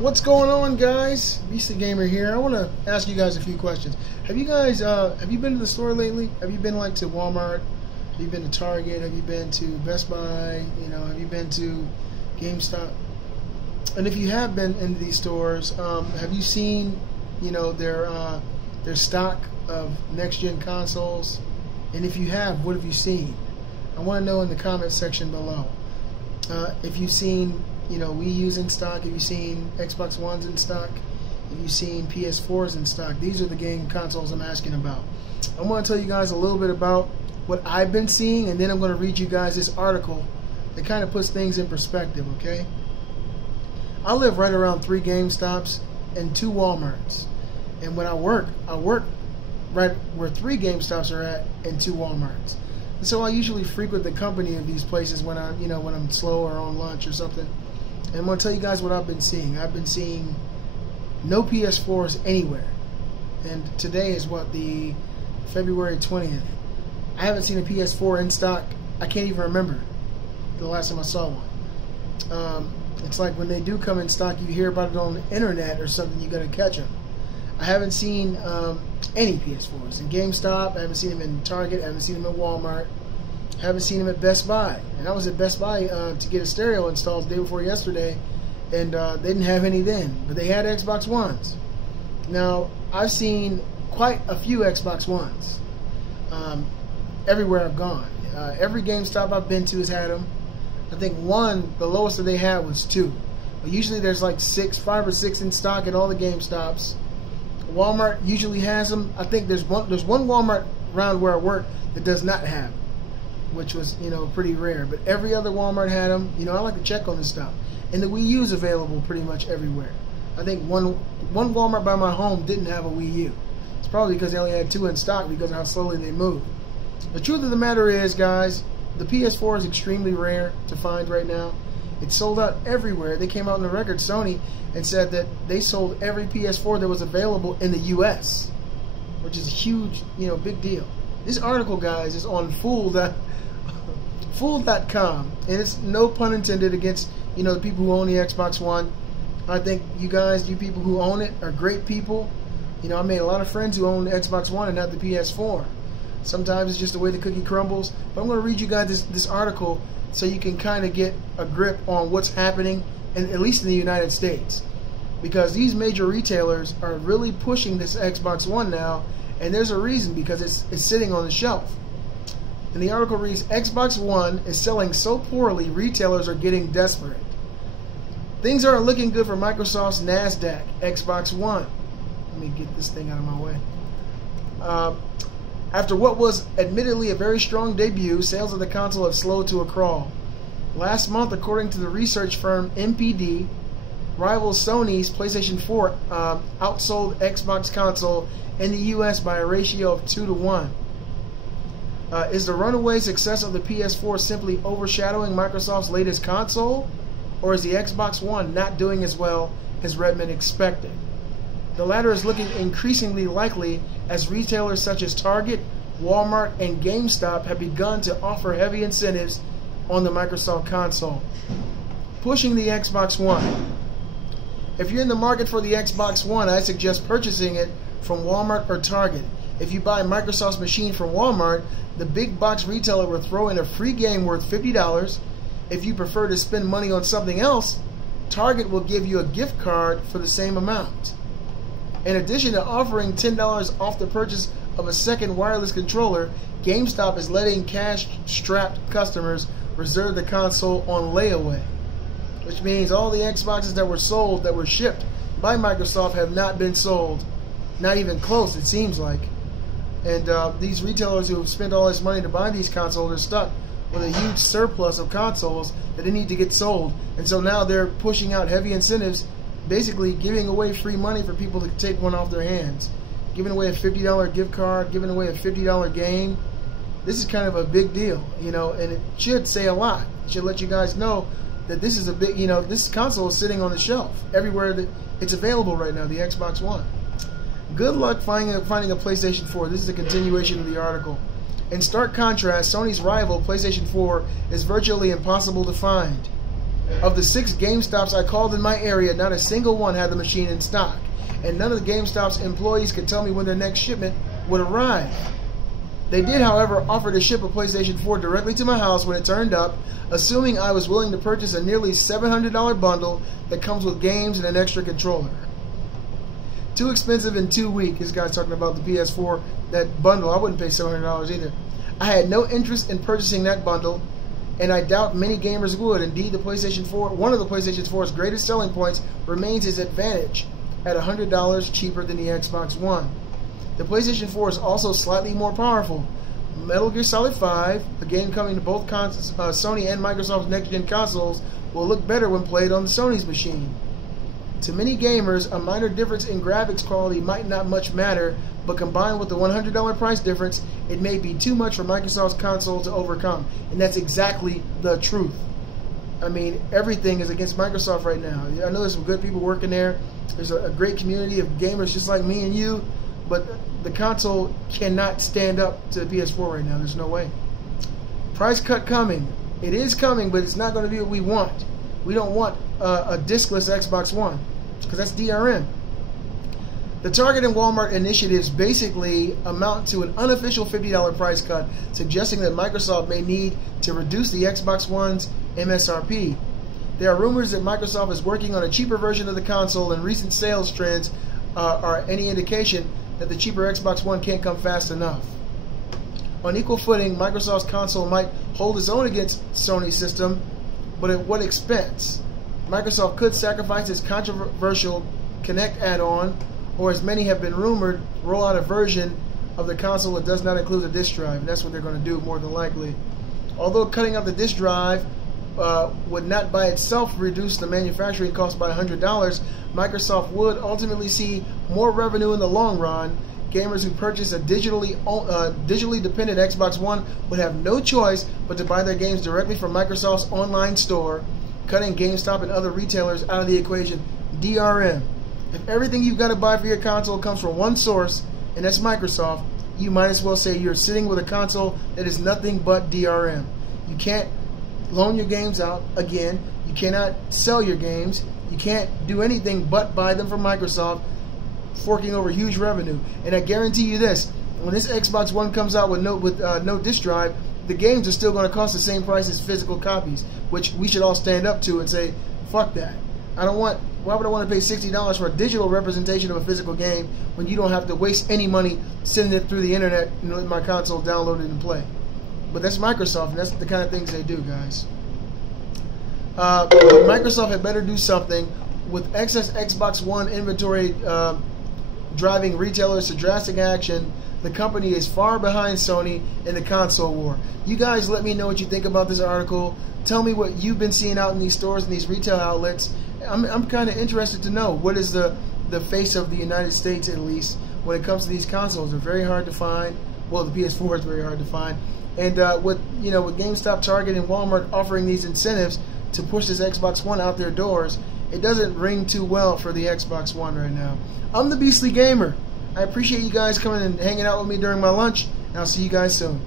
What's going on, guys? Beastly Gamer here. I want to ask you guys a few questions. Have you guys have you been to the store lately? Have you been like to Walmart? Have you been to Target? Have you been to Best Buy? You know, have you been to GameStop? And if you have been into these stores, have you seen, you know, their stock of next-gen consoles? And if you have, what have you seen? I want to know in the comment section below. If you've seen, you know, Wii U's in stock, have you seen Xbox One's in stock, have you seen PS4's in stock? These are the game consoles I'm asking about. I want to tell you guys a little bit about what I've been seeing, and then I'm going to read you guys this article that kind of puts things in perspective, okay? I live right around 3 GameStops and 2 Walmarts. And when I work right where 3 GameStops are at and 2 Walmarts. And so I usually frequent the company of these places when I'm slow or on lunch or something. And I'm going to tell you guys what I've been seeing. I've been seeing no PS4s anywhere. And today is what, the February 20th. I haven't seen a PS4 in stock. I can't even remember the last time I saw one. It's like when they do come in stock, you hear about it on the internet or something, you got to catch them. I haven't seen any PS4s in GameStop. I haven't seen them in Target. I haven't seen them at Walmart. I haven't seen them at Best Buy. And I was at Best Buy to get a stereo installed the day before yesterday, and they didn't have any then, but they had Xbox Ones. Now, I've seen quite a few Xbox Ones everywhere I've gone. Every GameStop I've been to has had them. I think the lowest that they had was 2. But usually there's like 5 or 6 in stock at all the GameStops. Walmart usually has them. I think there's one Walmart around where I work that does not have them, which was, you know, pretty rare. But every other Walmart had them. You know, I like to check on this stuff. And the Wii U is available pretty much everywhere. I think one Walmart by my home didn't have a Wii U. It's probably because they only had 2 in stock because of how slowly they move. The truth of the matter is, guys, the PS4 is extremely rare to find right now. It's sold out everywhere. They came out in the record, Sony, and said that they sold every PS4 that was available in the US, which is a huge, you know, big deal. This article, guys, is on Fool.com, and it's no pun intended against, you know, the people who own the Xbox One. I think you guys, you people who own it, are great people. You know, I made a lot of friends who own the Xbox One and not the PS4. Sometimes it's just the way the cookie crumbles. But I'm going to read you guys this article so you can kind of get a grip on what's happening, and at least in the United States. Because these major retailers are really pushing this Xbox One now, and there's a reason, because it's sitting on the shelf. And the article reads, Xbox One is selling so poorly, retailers are getting desperate. Things aren't looking good for Microsoft's NASDAQ Xbox One. Let me get this thing out of my way. After what was admittedly a very strong debut, sales of the console have slowed to a crawl. Last month, according to the research firm MPD, rival Sony's PlayStation 4 outsold Xbox console in the US by a ratio of 2 to 1. Is the runaway success of the PS4 simply overshadowing Microsoft's latest console? Or is the Xbox One not doing as well as Redmond expected? The latter is looking increasingly likely as retailers such as Target, Walmart, and GameStop have begun to offer heavy incentives on the Microsoft console, pushing the Xbox One. If you're in the market for the Xbox One, I suggest purchasing it from Walmart or Target. If you buy Microsoft's machine from Walmart, the big box retailer will throw in a free game worth $50. If you prefer to spend money on something else, Target will give you a gift card for the same amount. In addition to offering $10 off the purchase of a second wireless controller, GameStop is letting cash-strapped customers reserve the console on layaway, which means all the Xboxes that were sold, that were shipped by Microsoft, have not been sold. Not even close, it seems like. And these retailers who have spent all this money to buy these consoles are stuck with a huge surplus of consoles that they need to get sold. And so now they're pushing out heavy incentives, basically giving away free money for people to take one off their hands. Giving away a $50 gift card, giving away a $50 game. This is kind of a big deal, you know, and it should say a lot. It should let you guys know that this is a big, you know, this console is sitting on the shelf everywhere that it's available right now, the Xbox One. Good luck finding a PlayStation 4. This is a continuation of the article. In stark contrast, Sony's rival, PlayStation 4, is virtually impossible to find. Of the 6 GameStops I called in my area, not a single one had the machine in stock, and none of the GameStop's employees could tell me when their next shipment would arrive. They did, however, offer to ship a PlayStation 4 directly to my house when it turned up, assuming I was willing to purchase a nearly $700 bundle that comes with games and an extra controller. Too expensive and too weak. This guy's talking about the PS4, that bundle. I wouldn't pay $700 either. I had no interest in purchasing that bundle, and I doubt many gamers would. Indeed, the PlayStation 4, one of the PlayStation 4's greatest selling points remains its advantage at $100 cheaper than the Xbox One. The PlayStation 4 is also slightly more powerful. Metal Gear Solid 5, a game coming to both Sony and Microsoft's next-gen consoles, will look better when played on Sony's machine. To many gamers, a minor difference in graphics quality might not much matter, but combined with the $100 price difference, it may be too much for Microsoft's console to overcome. And that's exactly the truth. I mean, everything is against Microsoft right now. I know there's some good people working there. There's a great community of gamers just like me and you, but the console cannot stand up to the PS4 right now. There's no way. Price cut coming. It is coming, but it's not going to be what we want. We don't want a discless Xbox One, because that's DRM. The Target and Walmart initiatives basically amount to an unofficial $50 price cut, suggesting that Microsoft may need to reduce the Xbox One's MSRP. There are rumors that Microsoft is working on a cheaper version of the console, and recent sales trends are any indication that the cheaper Xbox One can't come fast enough. On equal footing, Microsoft's console might hold its own against Sony's system, but at what expense? Microsoft could sacrifice its controversial Kinect add-on, or as many have been rumored, roll out a version of the console that does not include a disk drive. And that's what they're going to do more than likely. Although cutting out the disk drive would not by itself reduce the manufacturing cost by $100, Microsoft would ultimately see more revenue in the long run. Gamers who purchase a digitally dependent Xbox One would have no choice but to buy their games directly from Microsoft's online store, cutting GameStop and other retailers out of the equation. DRM. If everything you've got to buy for your console comes from one source, and that's Microsoft, you might as well say you're sitting with a console that is nothing but DRM. You can't loan your games out again. You cannot sell your games. You can't do anything but buy them from Microsoft, forking over huge revenue. And I guarantee you this, when this Xbox One comes out with no disk drive, the games are still going to cost the same price as physical copies, which we should all stand up to and say, fuck that. Why would I want to pay $60 for a digital representation of a physical game when you don't have to waste any money sending it through the internet and let my console download it and play? But that's Microsoft, and that's the kind of things they do, guys. Microsoft had better do something with excess Xbox One inventory driving retailers to drastic action. The company is far behind Sony in the console war. You guys let me know what you think about this article. Tell me what you've been seeing out in these stores and these retail outlets. I'm kind of interested to know what is the face of the United States, at least, when it comes to these consoles. They're very hard to find. Well, the PS4 is very hard to find. And with GameStop, Target, and Walmart offering these incentives to push this Xbox One out their doors, it doesn't ring too well for the Xbox One right now. I'm the Beastly Gamer. I appreciate you guys coming and hanging out with me during my lunch, and I'll see you guys soon.